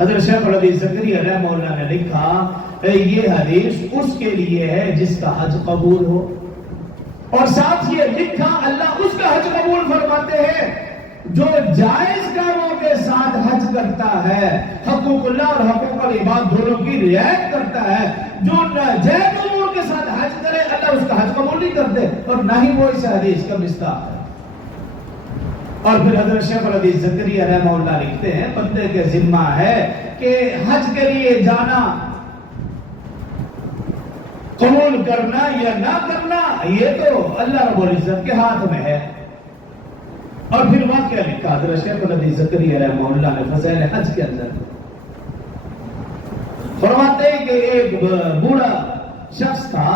حضرت شیخ الحدیث زکریا رحمہ اللہ نے لکھا یہ حدیث اس کے لیے ہے جس کا حج قبول ہو، اور ساتھ یہ لکھا اللہ اس کا حج قبول فرماتے ہیں جو جائز کاموں کے ساتھ حج کرتا ہے، حقوق اللہ اور حقوق العباد دونوں کی رعایت کرتا ہے۔ جو ناجائز امور کے ساتھ حج کرے اللہ اس کا حج قبول نہیں کرتے، اور نہ ہی وہ اس حدیث کا مصداق ہے۔ اور پھر حضرت شیخ الحدیث زکریا رحمہ اللہ لکھتے ہیں بندے کے ذمہ ہے کہ حج کے لیے جانا قبول کرنا یا نہ کرنا یہ تو اللہ رب العزت کے ہاتھ میں ہے۔ اور پھر واقعہ لکھا حضرت شیخ الحدیث زکریا رحمہ اللہ نے فضائل حج کے اندر فرماتے ہیں کہ ایک بوڑھا شخص تھا،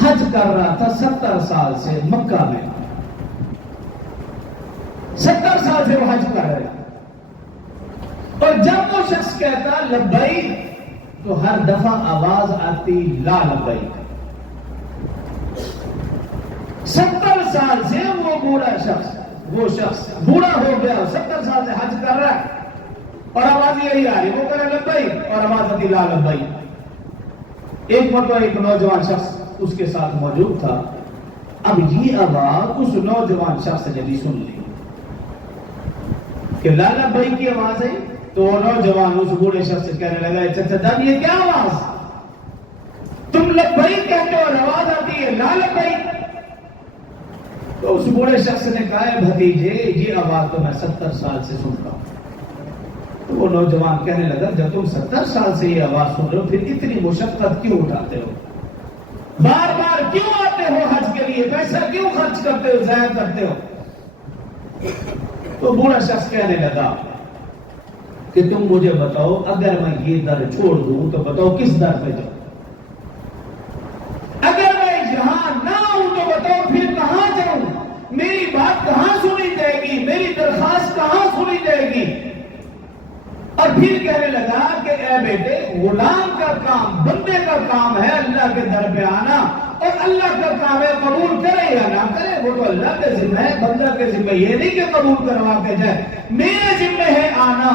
حج کر رہا تھا 70 سال سے مکہ میں، 70 سال سے وہ حج کر رہا، اور جب وہ شخص کہتا لبیک تو ہر دفعہ آواز آتی لا لبیک۔ 70 سال سے وہ بوڑھا شخص بوڑھا ہو گیا، 70 سال سے حج کر رہا ہے اور آواز یہی آ رہی، وہ کہہ رہا لبیک اور آواز آتی لا لبیک۔ ایک مرتبہ ایک نوجوان شخص اس کے ساتھ موجود تھا، اب یہ آواز اس نوجوان شخص نے بھی سن لی کہ لا لبیک کی آواز ہے، تو وہ نوجوان اس بوڑھے شخص سے کہنے لگا چچا جان یہ کیا آواز، تم لبیک کہتے ہو اور آواز آتی ہے لا لبیک۔ تو اس بوڑھے شخص نے کہا ہے بھتیجے یہ آواز تو میں 70 سال سے سنتا ہوں۔ تو وہ نوجوان کہنے لگا جب تم 70 سال سے یہ آواز سن رہے ہو پھر اتنی مشقت کیوں اٹھاتے ہو، بار بار کیوں آتے ہو حج کے لیے، پیسہ کیوں خرچ کرتے ہو، ضائع کرتے ہو۔ تو بوڑھا شخص کہنے لگا کہ تم مجھے بتاؤ اگر میں یہ در چھوڑ دوں تو بتاؤ کس در پہ جاؤں، اگر میں یہاں نہ ہوں تو بتاؤ پھر کہاں جاؤں، میری بات کہاں سنی جائے گی، میری درخواست کہاں سنی جائے گی۔ اور پھر کہنے لگا کہ اے بیٹے غلام کا کام، بندے کا کام ہے اللہ کے در پہ آنا، اور اللہ کا کام ہے قبول کرے یا نہ کرے وہ تو اللہ کے ذمہ ہے، بندہ کے ذمہ یہ نہیں کہ قبول کروا کے جائے، میرے ذمہ ہے آنا،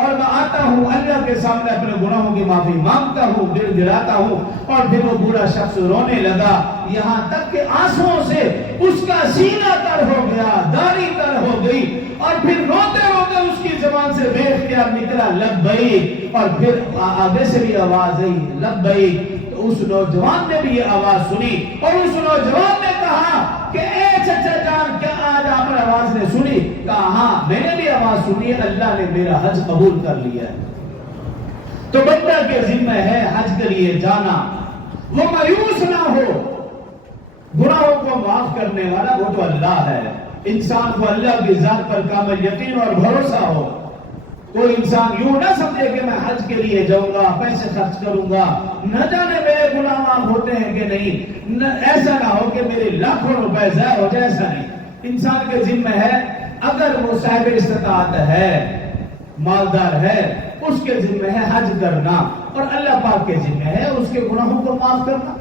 اور میں آتا ہوں اللہ کے سامنے اپنے گناہوں کی معافی مانگتا ہوں، دل دلاتا ہوں۔ اور پھر وہ بوڑھا شخص رونے لگا، یہاں تک کہ آنسوؤں سے اس کا سینہ تر ہو گیا، داڑھی تر ہو گئی، اور پھر روتے روتے اس کی زبان سے بے اختیار نکلا لبیک، اور پھر آگے سے بھی آواز آئی لبیک۔ تو اس نوجوان نے بھی یہ آواز سنی، اور اس نوجوان نے کہا کہ اے چچا جان کیا آج آپ نے آواز نے سنی؟ کہا ہاں میں نے بھی آواز سنی ہے، اللہ نے میرا حج قبول کر لیا ہے۔ تو بندہ کے ذمہ ہے حج کے لیے جانا، وہ مایوس نہ ہو، گناہوں کو معاف کرنے والا وہ تو اللہ ہے، انسان کو اللہ کی ذات پر کامل یقین اور بھروسہ ہو۔ کوئی انسان یوں نہ سمجھے کہ میں حج کے لیے جاؤں گا، پیسے خرچ کروں گا، نہ جانے میرے گناہ معاف ہوتے ہیں کہ نہیں، ایسا نہ ہو کہ میرے لاکھوں روپے ضائع ہو جائے، ایسا نہیں۔ انسان کے ذمہ ہے اگر وہ صاحب استطاعت ہے، مالدار ہے، اس کے ذمہ ہے حج کرنا، اور اللہ پاک کے ذمہ ہے اس کے گناہوں کو معاف کرنا۔